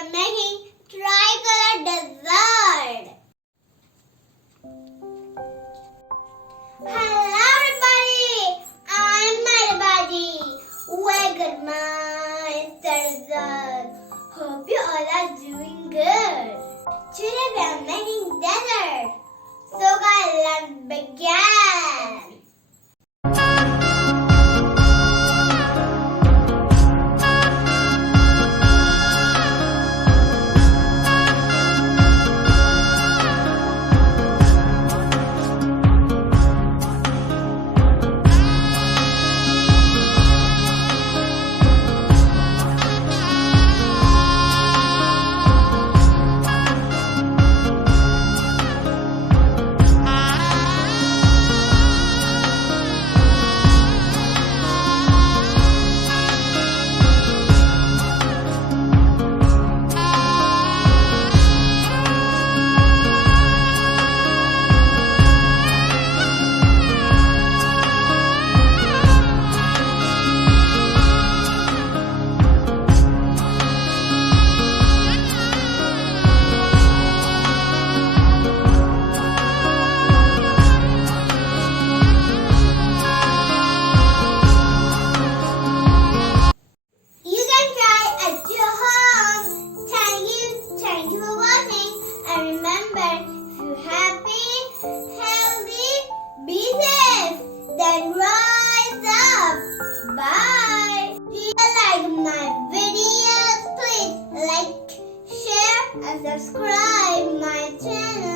are making tricolor dessert. Hello everybody, I'm Mayra. Welcome my dessert. Hope you all are doing good. Today we are making dessert. So guys, let's begin. Then rise up. Bye. Do you like my videos? Please like, share, and subscribe my channel.